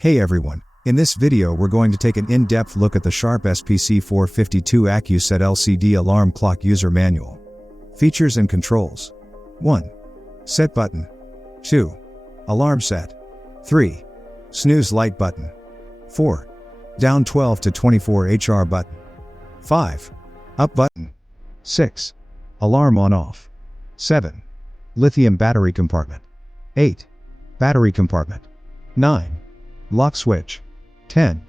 Hey everyone, in this video we're going to take an in-depth look at the Sharp SPC452 AccuSet LCD Alarm Clock User Manual. Features and Controls. 1. Set Button. 2. Alarm Set. 3. Snooze Light Button. 4. Down 12 to 24 HR Button. 5. Up Button. 6. Alarm On-Off. 7. Lithium Battery Compartment. 8. Battery Compartment. 9. Lock Switch. 10.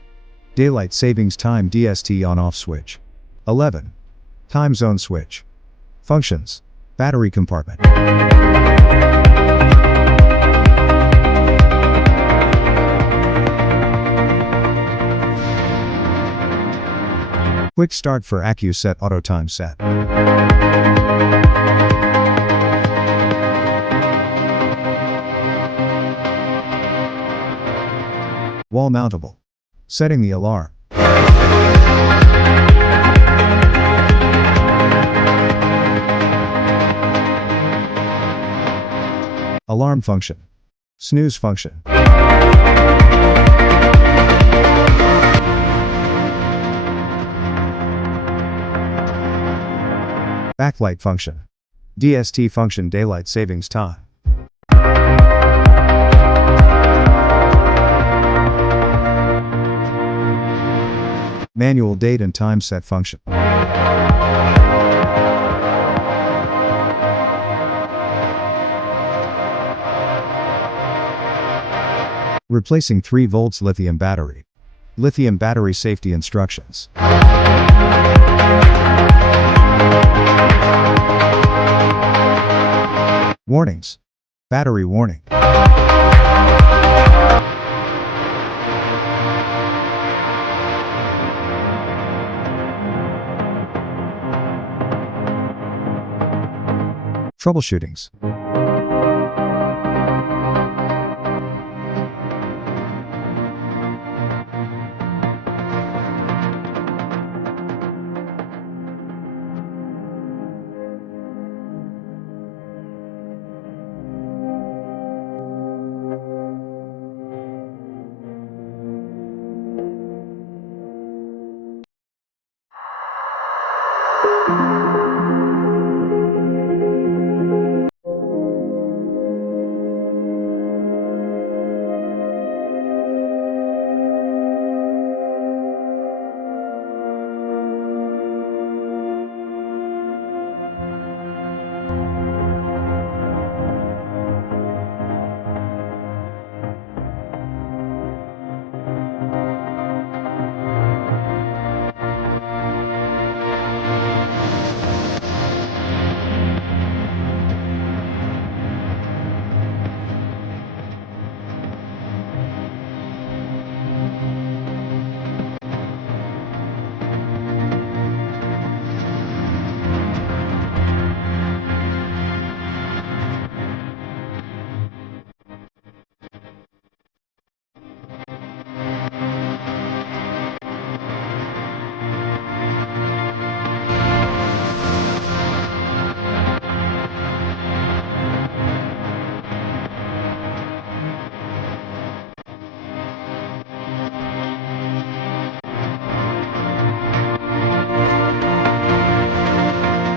Daylight Savings Time DST On-Off Switch. 11. Time Zone Switch. Functions. Battery Compartment. Quick start for AccuSet Auto Time Set. Wall mountable. Setting the alarm. Alarm function. Snooze function. Backlight function. DST function daylight savings time. Manual date and time set function. Replacing 3 volts lithium battery. Lithium battery safety instructions. Warnings. Battery warning. Troubleshootings.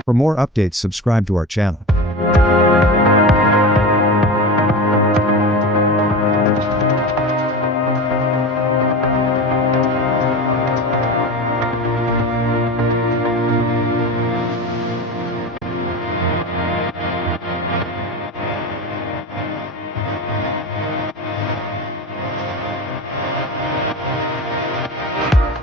For more updates, subscribe to our channel.